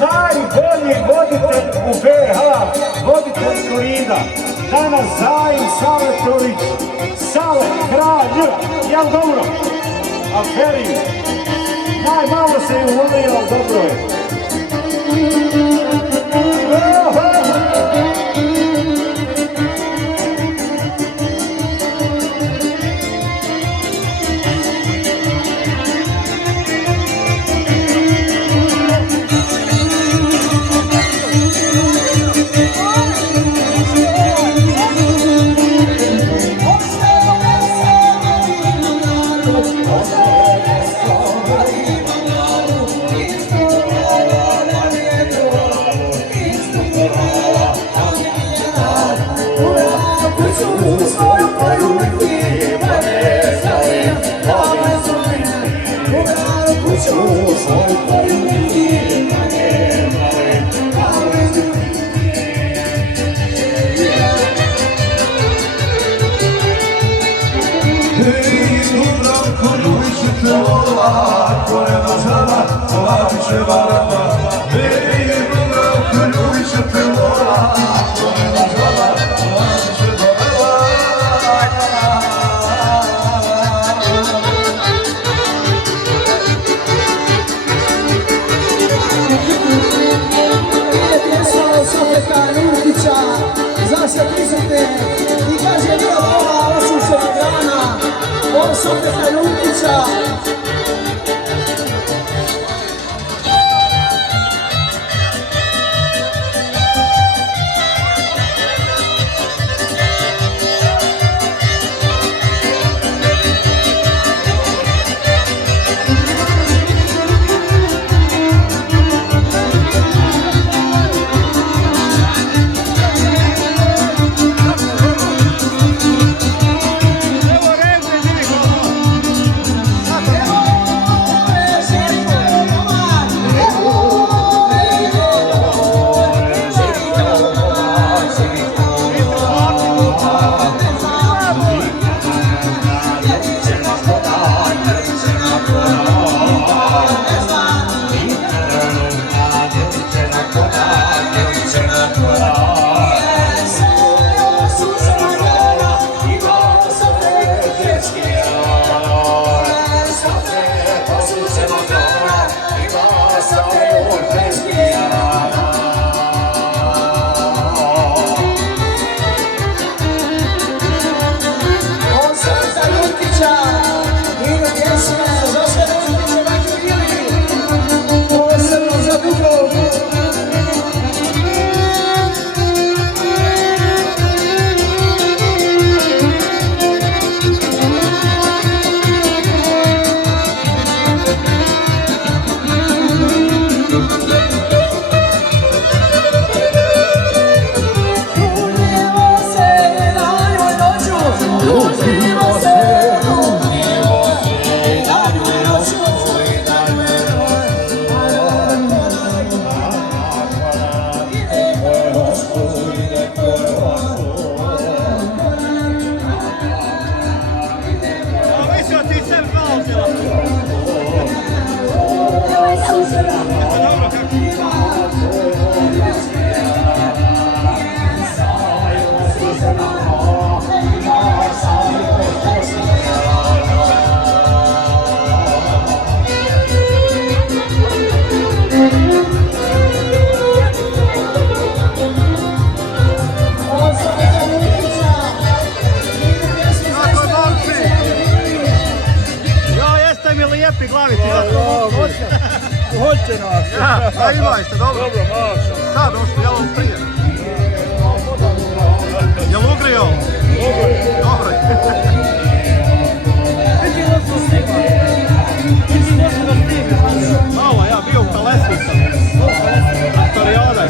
Najbolji voditelj u BH, voditelj Korida. danas Zajin Saletović, Sale, kralj, jel dobro? A Feri, najmalo se je uvolio, ali dobro je. Hoće nas. Ja, a imajte, dobro? Dobro, maša. Sad došli, jel vam prije? Jel ugrio? Dobro je. Dobro je. Malo, ja bio u Kalesnica. Traktorijada.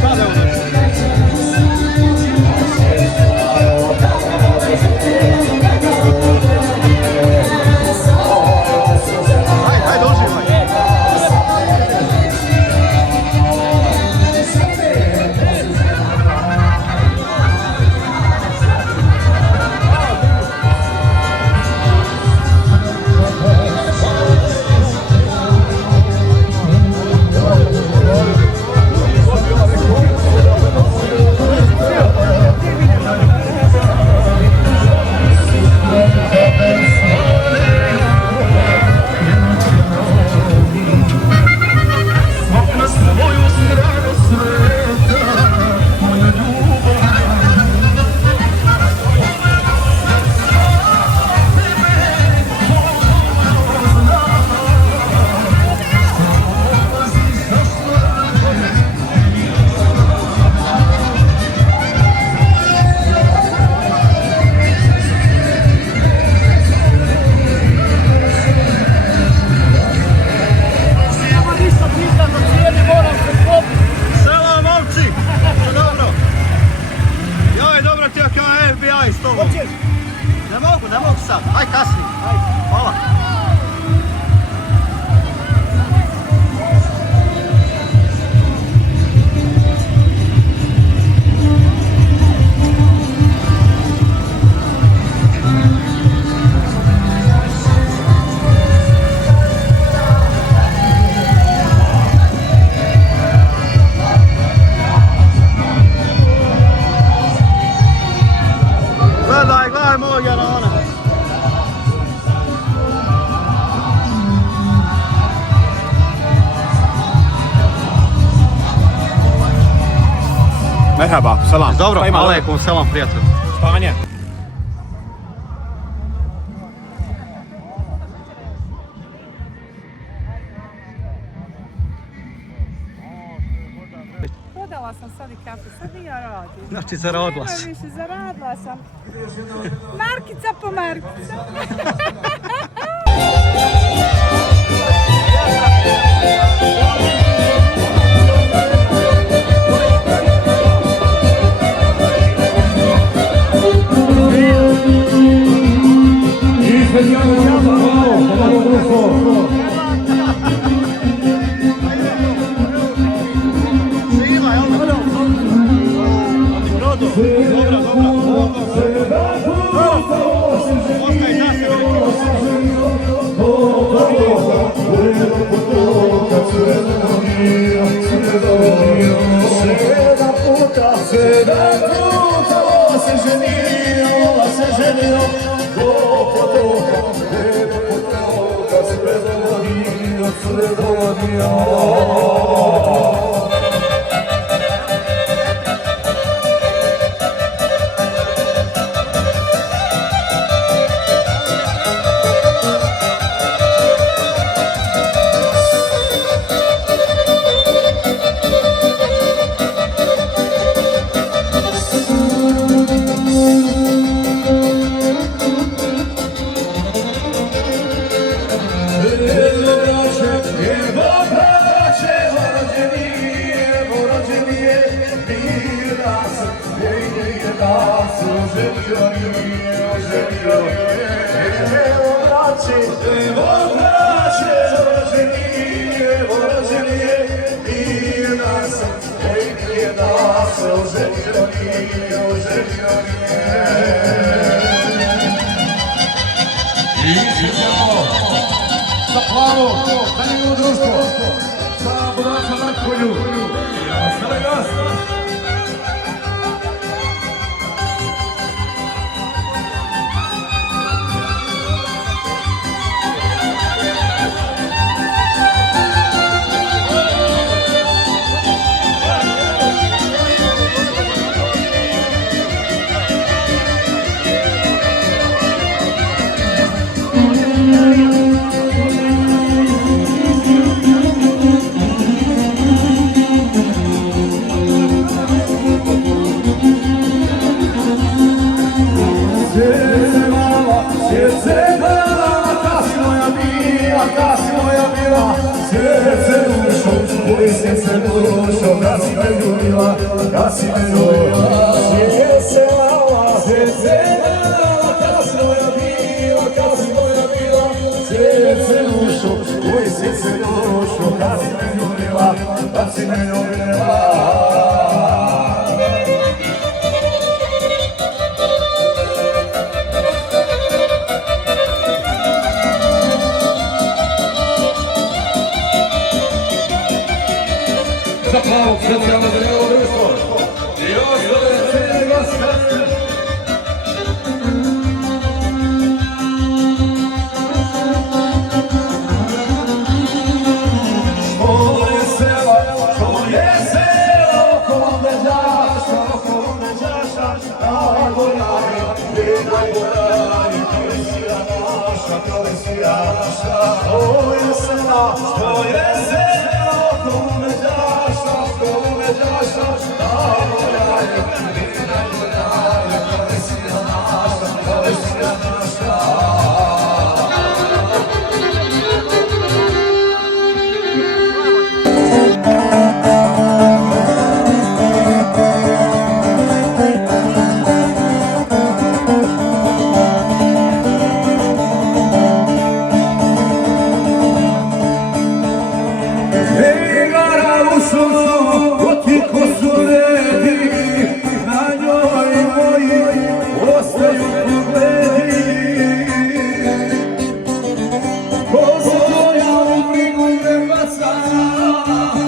Sad evo nešto. Hajde, uživaj. selam. Dobro, Šta ima? alejkum selam prijatelju. Spanje. Prodala sam sad i kafe, sad i ja radim. Znači, zaradila Nema si. više, zaradila sam. Markica po markica. Za plavo, za njegovo društvo, za Budaka Markolju i ostale goste. Za plavo, specijalno za njegovo društvo i ostale cijenjene goste.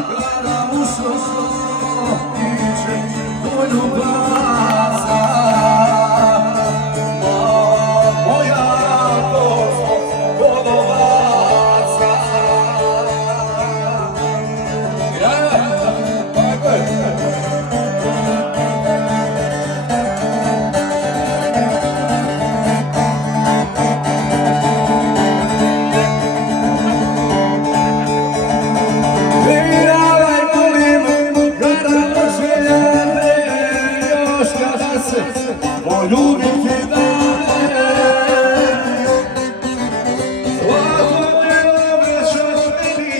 Glada u soso, iće, volju glas. se poljubiti dane. Svakodnevno obećaš meni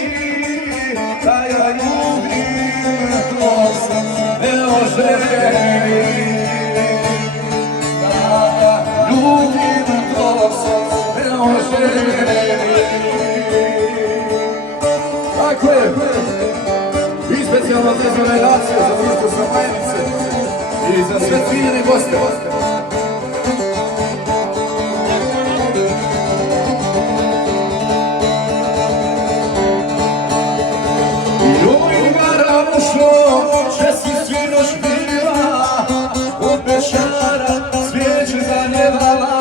da ja ljubim, to se ne oženi. Da ja ljubim, to se ne oženi. Tako je. I specijalno dezoneracija za društvo Samajnice i za sve ciljene goste. Joj, Maramušo, že si sinoć bila, od Bešara svijeće zaljevala.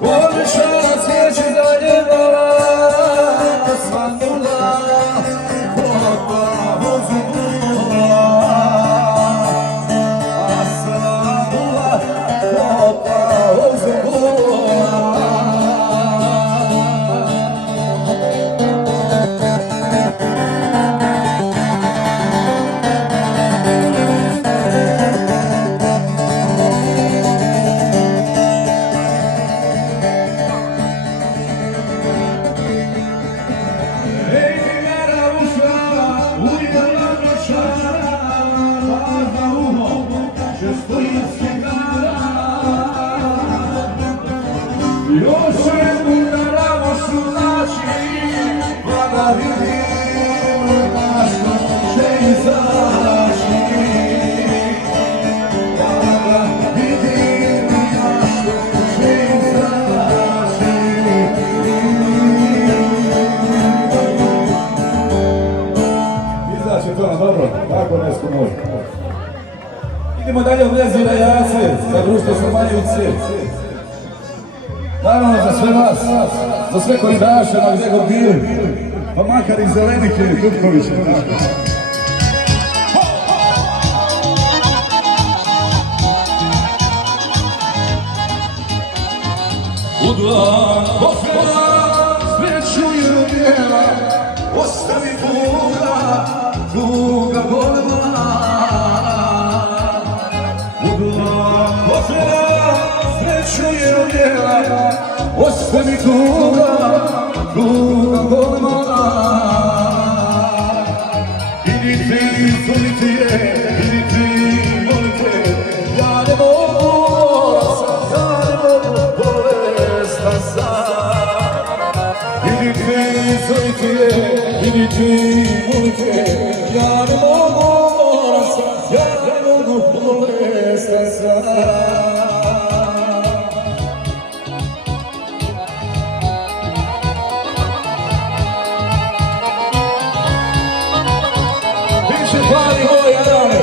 Od Bešara svijeće zaljevala, svanula, kopa ozubula. A svanula, kopa ozubula. Još jednu na Ramošu naći, pa da vidim na što će izaći. Pa da vidim na što će izaći. Izaći to na dobro, tako nesko može. Idemo dalje u vezi Rajace, za društvo Samanjevice. Naravno za sve vas, za sve koridaše na gdje god bili, pa makar i Zelenike i Tutkoviće. U dva pofera sreću je rodjela, ostavi tuga golema. U dva pofera sreću je rodjela, ostavi tuga golema. Idi ti, zoviti je, idi ti, molite, ja ne mogu, ja ne mogu, bolestan sam. Idi ti, zoviti je, idi ti, molite, ja ne mogu, ja ne mogu, bolestan sam. Hvali moj Arane.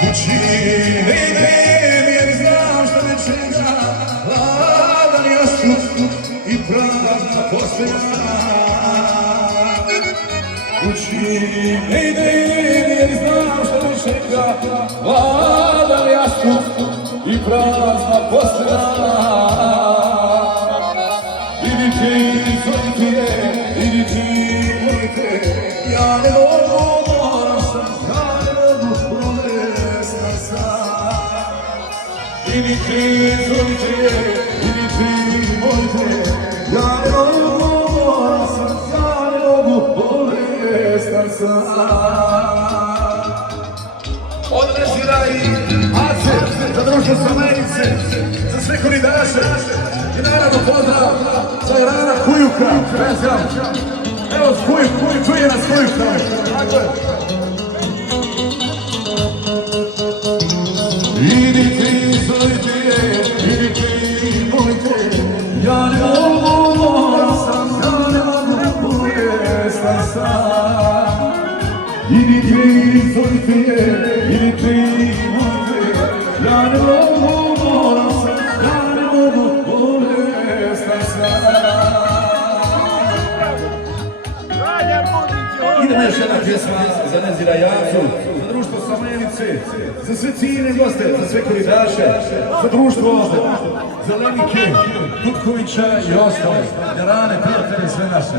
Kući ne idem jer znam što me čeka, hladan jastuk i prazna postelja. Kući ne idem jer znam što me čeka, hladan jastuk i prazna postelja. Idi ti, zoviti je, idi ti, molite, ja ne mogu, moram sam, ja ne mogu, bolestan sam. Idi ti, zoviti je, idi ti, molite, ja ne mogu, moram sam, ja ne mogu, bolestan sam. Odrezira i Ace, za društvo Samajnice, za sve koridaše. I naravno pozdrav za Irana Kujuka, vezam. Evo Kuju je nas Kujuka. Tako je. Idi ti, zoviti je, idi ti, molite, ja ne mogu, moram sam, ja ne mogu, bolestan sam. Idi ti, zoviti je, idi ti, molite, ja ne mogu, moram sam, ja ne mogu, bolestan sam. Idemo još jedna pjesma za Nezira Jacu, za društvo spomenice, za sve cijene goste, za sve koridaše, za društvo ovde, za Lenike, Kutkovića i ostale, Jarane, prijatelje, sve naše.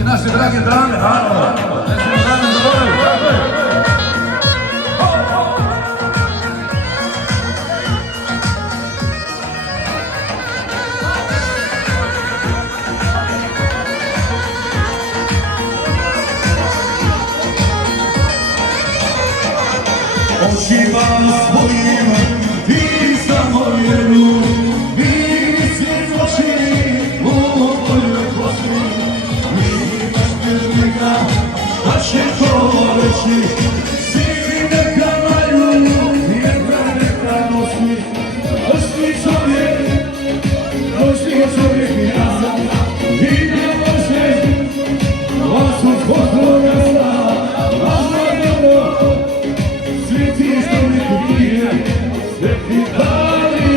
I naše drage dame, naravno, naše dame zaboravim, tako je. Očima svojima ti samo vjeru, vidi svjetloči u mojoj kosti. Imaš vjernika, šta će to reći, svi neka maju, vjetra neka nosi. Noćni čovjek ja sam, i ne može, vas uz Boga sta, svi ti što mi krije, sve ti dali,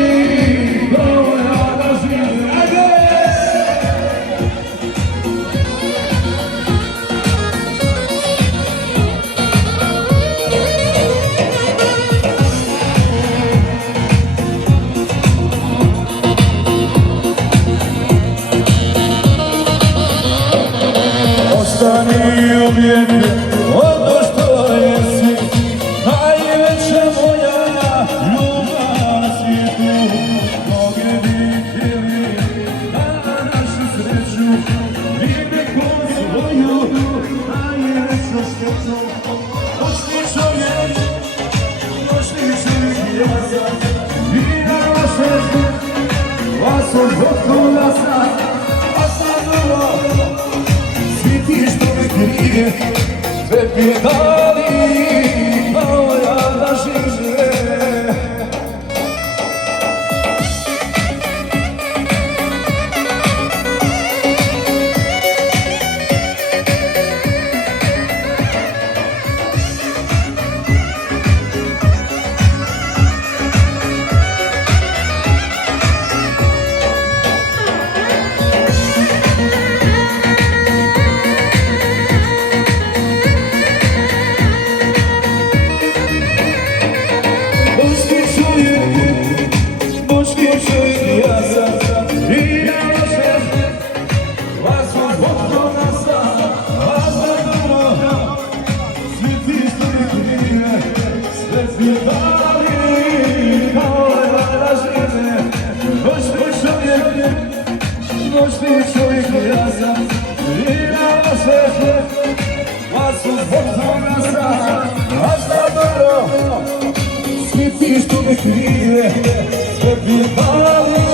kao ja da živim. Ajde! Ostani uvijek ono što jesi, najveća moja ljubav na svijetu. Mnoge bi htjeli na našu sreću i neku svoju najveću štetu. Noćni čovjek ja sam, i na vaše vas od Boga sam, a sam vrlo svi ti što me krije, sve bi dali, kao ja da žive. Noćni čovjek ja sam, i na sve vas uz Boga sam, a za dobro svi ti što me krije, sve bi dali,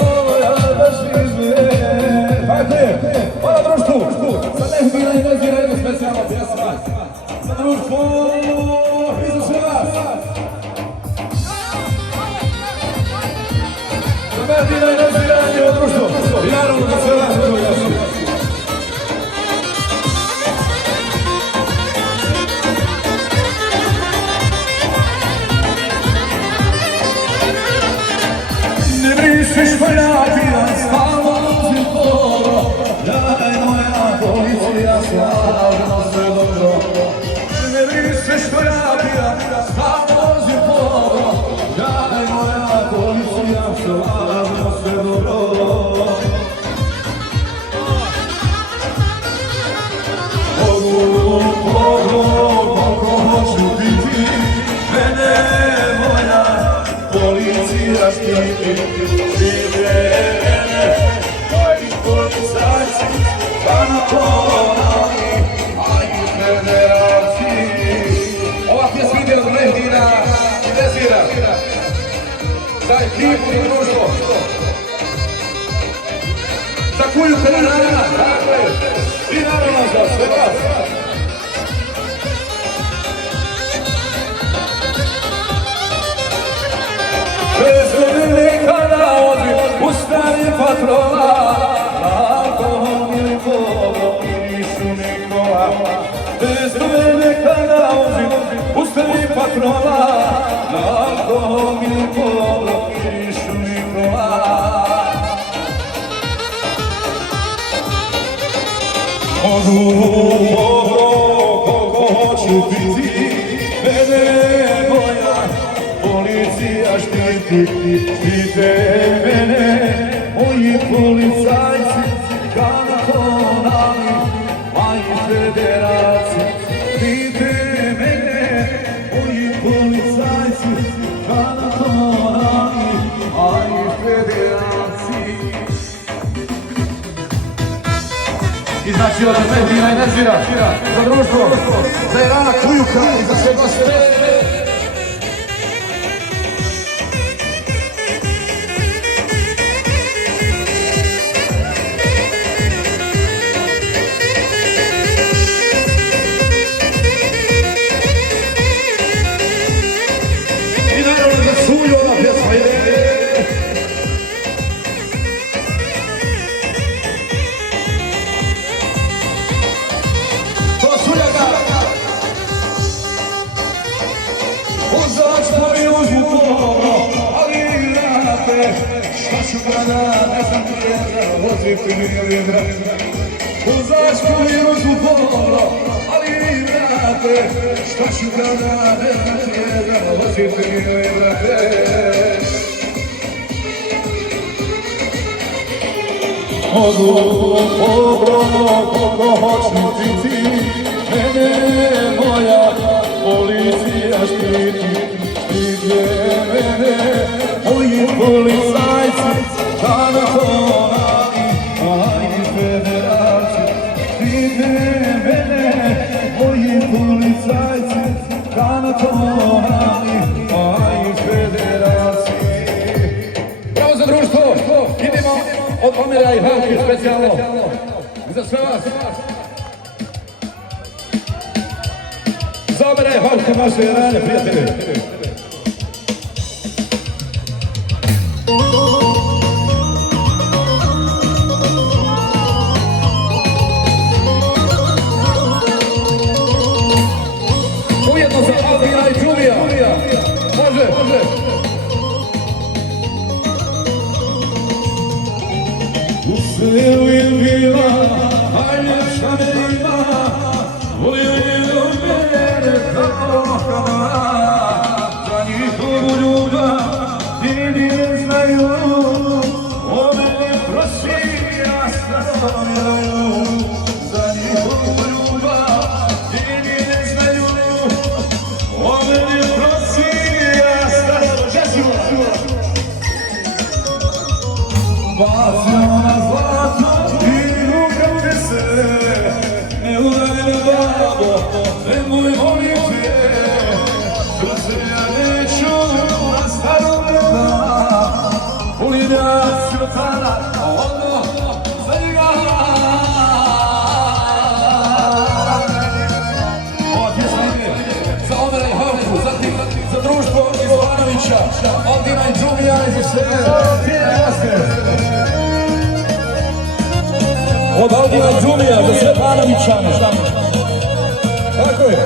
ovo ja da žive. Tako je, hvala društvu, sad ne bila i ne zira jednu specijalnu pjesma, za društvo i za sve vas. Medina i naziranje od društva, i naravno da sve vas koji ja sam. Ne brišeš Malatija, stalno nosim polo, ja i moja policija slavno sve dobro. Ne brišeš Malatija, stalno nosim polo, ja i moja policija slavno sve dobro. Koliko hoću biti, mene moja policija štiti. Žive mene, moji policajci, pa na polani, a i federaciji. Ova pjesma ide od Lehdina i Desira. Za ekipu i društvo. Za koju kanarana, dakle, i naravno za sve vas. Bez velika navodi, ustani patrola, alkohol ili vodo, mirišu Nikola. Bez velika navodi, ustani patrola, alkohol ili vodo, mirišu Nikola. Koliko hoću biti, štiti, štite mene, moji policajci, kantonali, a i federalci. Štite mene, moji policajci, kantonali, a i federalci. I znači od Argentina i ne svira, za društvo, za Irana Kujuka i za sve goste. Šta ću kada, ne znam gdje je, voziti mi je vrata. Vozačku mi ruku dobro, ali vi vrate. Šta ću kada, ne znam gdje je, voziti mi je vrata. Mogu ogromno koliko hoću biti, mene moja policija štiti. Štite mene, moji policajci, kantonali, a i federalci. Štite mene, moji policajci, kantonali, a i federalci. Bravo za društvo, idemo od Omira i Halki specijalno za sve vas. Za Omira i Halki naše rane prijatelje. Ujedno za Alvina i Džumija. Može. U selu je bila, a ljepša ne ima, volio je mene kao kamara. Za njihovu ljubav ti ne znaju, o mene prosim, ja stavljaju. Za njihovu ljubav ti ne znaju, o mene prosim, ja stavljaju. Bacio na zlato i rukavke se, ne udalje babo, nemoj molim te. Srce ja neću na starom leta, volim ja svetana, a ono za njega. Ova pjesma ide za Omira i Halku, zatim za društvo iz Ivanovića, Aldina i Džumija i za sve fine goste. Od Aldina i Džumija za sve Ivanovićane. Tako je.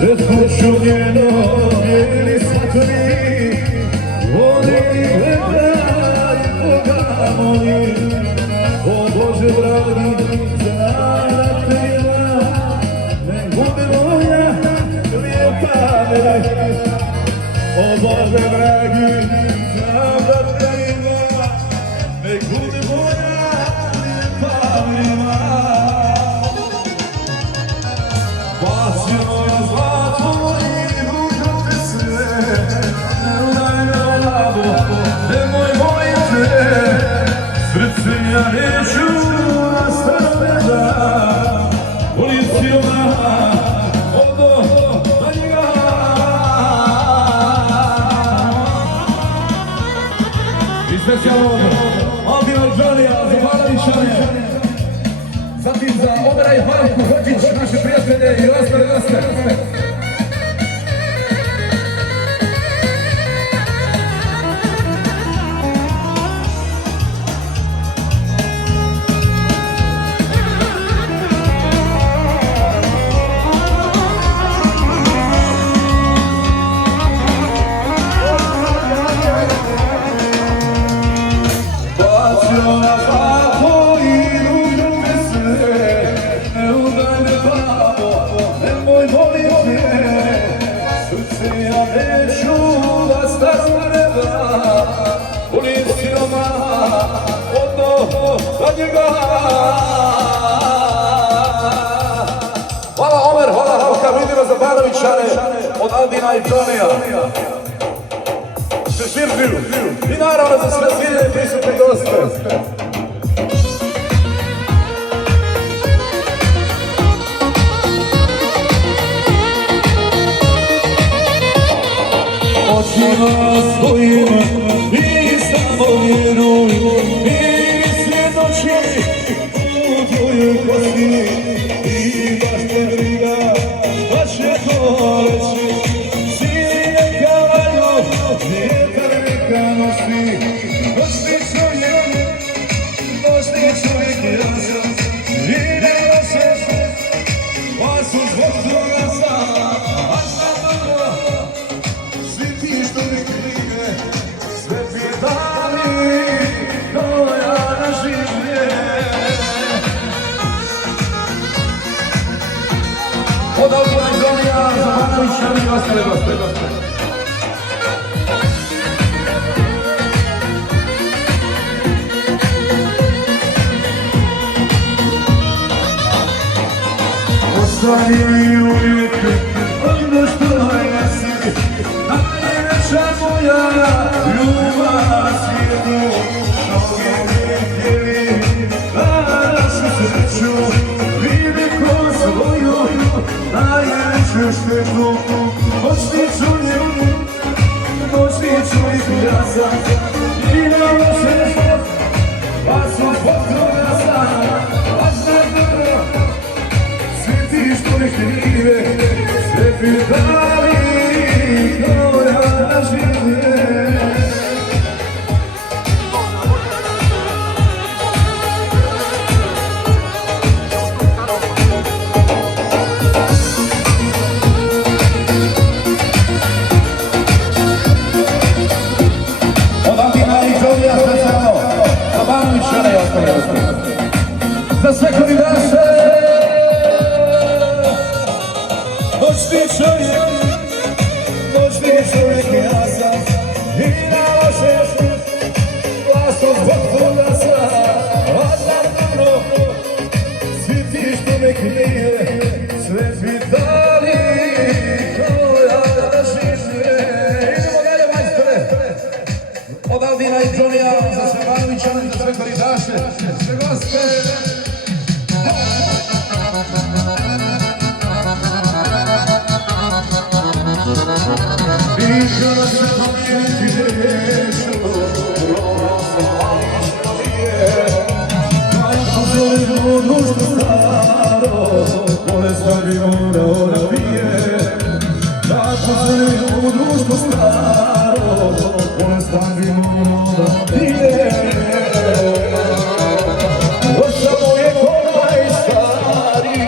Pred kuću njeno bijeli slatoni, vode i gledaj Boga moli. O Bože dragi, znala te ima, ne bude moja lijepa mene. O Bože dragi, znala te ima, ne bude moja lijepa mene. Bacio moja zlato i rukavke se, ne udalje labo, nemoj molim te. Srce ja neću na starom leta, policijona, ono za njega. I specijalno Albina Džanija za Pavlovićane. Zatim za Omira i Halku, Hrđić, naše prijatelje i ostale goste. Bacio na zlato i rukavke se, njega. Hvala Omer, hvala Ravka, vidimo za Banovićane od Aldina i Tonija. Šešir i naravno za sve ciljene prisutne goste. Očima svojima i samo vjeruj, i svjedoči u tvojoj kosti. I baš te briga, baš je to reći. Sili neka valju, vjetar neka nosi. Noćni čovjek ja sam. I nema se, pa su zbog toga sam. A sam dobro, svi ti što mi krive, sve ti dali, to ja na življe. Od Albina i Zonija, za Banovića i ostale goste. Ostani uvijek ono što jesi, najveća moja ljubav na svijetu. Mnoge mi htjeli da našu sreću vidi ko svoju najveću štetu. Noćni čovjek ja sam i na vaše zbog, pa su zbog toga sam. A znam dobro, svi ti što mi krive, sve ti dali, to ja na življe. Za sve koridaše, noćni čovjek ja sam i na vaše glasom zbog toga sam. Odmah dobro, svi ti što me krive, sve mi dali, to ja na življe. Idemo dalje, majstore, od Aldina i Tonija, za sve Banovića, za sve koridaše, sve goste. I kada se pomijeti neću, ono sam nije. Majko zove u društvo staro, bolestan bi morao da pije. Majko zove u društvo staro, bolestan bi morao da pije. Još samo je kolaj stari,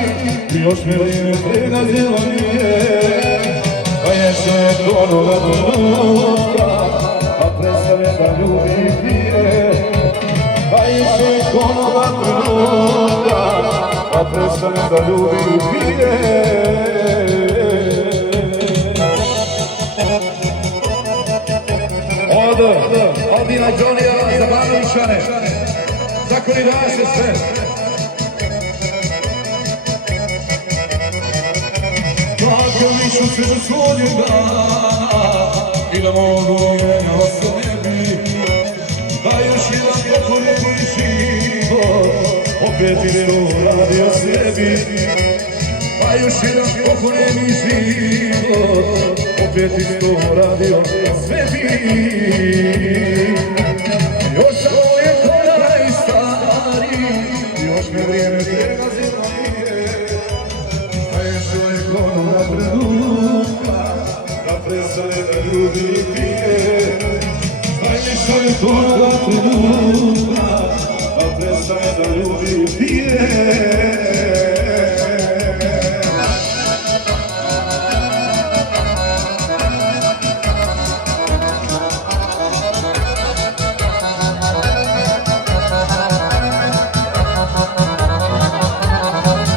još me vrijeme pregazilo nije. Pa jeszcze onoga trenutka, a prestane da ljubi pije. Pa jeszcze onoga trenutka, a prestane da ljubi pije. Od Aldina i Tonija za Banovićane, za koridaše sve. Plakaliću se za svojega i da mogu mene osebi, da još jedan pokoljeni život opet isto radi o sebi. Pa još jedan pokoljeni život opet isto radi o sebi. Još samo je kolaj stari, još me vrijeme pregazilo nije. Onoga trenutka, da prestane da ljubi pije. Šta je onoga trenutka, da prestane da ljubi pije.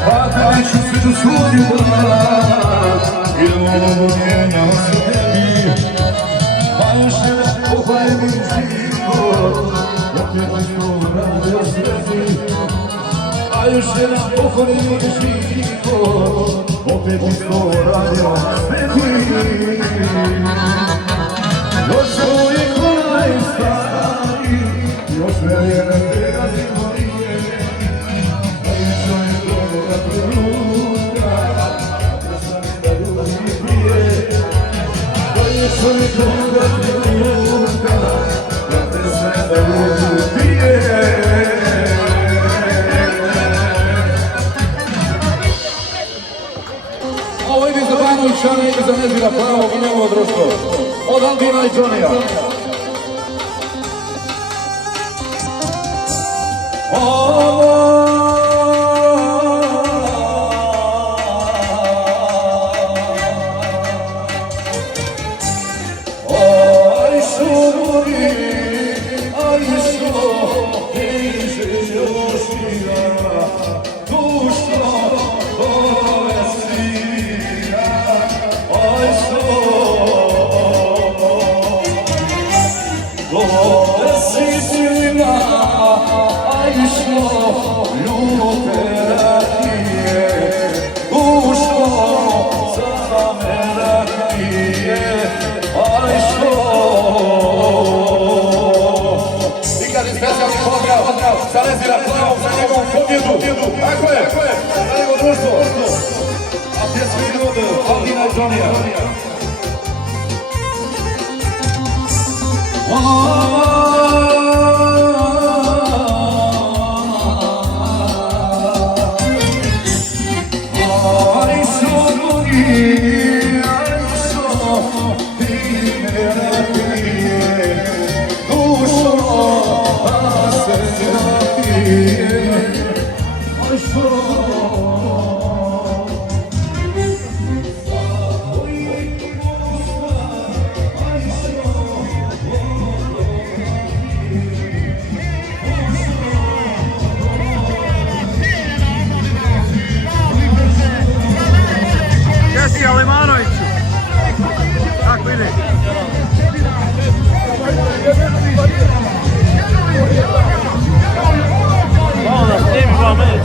Plakaliću se za svojega i da mogu mene osebi. Pa još jedan pokoljeni život opet isto radi o sebi. će nam pokori život, opet isto radio sveti. Još uvijek onaj stari, još vjerujem te da ti morije, da je čovjek ovoga trenutka, da sam je da ljubi prije, da je čovjek ovoga trenutka, da te sve da ljubi prije. Ovo ide za Banovićane i za Nezira Pravog i njegovo društvo. Od Albina i Džonija. Aj šuri, aj što, teže jošira, dušo, ove svira, aj što, ove svira, aj što, ljube rakije, dušo, same rakije, aj što. I kad je specijalni pozdrav sa Nezira Plavog za njegovom pobjedu. Tako je, za njegovo društvo. A pjesme idu od Albina i Džonija. Aj što drugi, aj što ti me rakije, dušo, a se rakije, aj što. Jesi Alimanoviću? Kako ide? Malo da snimi dva mene.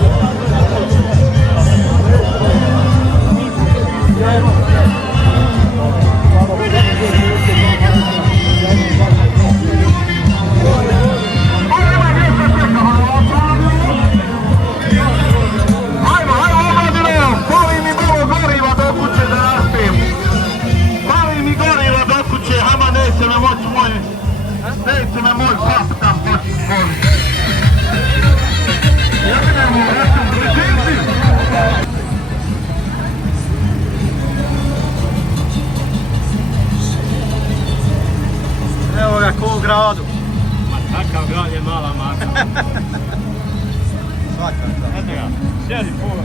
Neće me moj pasta poći. Evo ga ko u gradu. Ma takav grad je mala maka. Svaka. Eto ga, sjedi pola.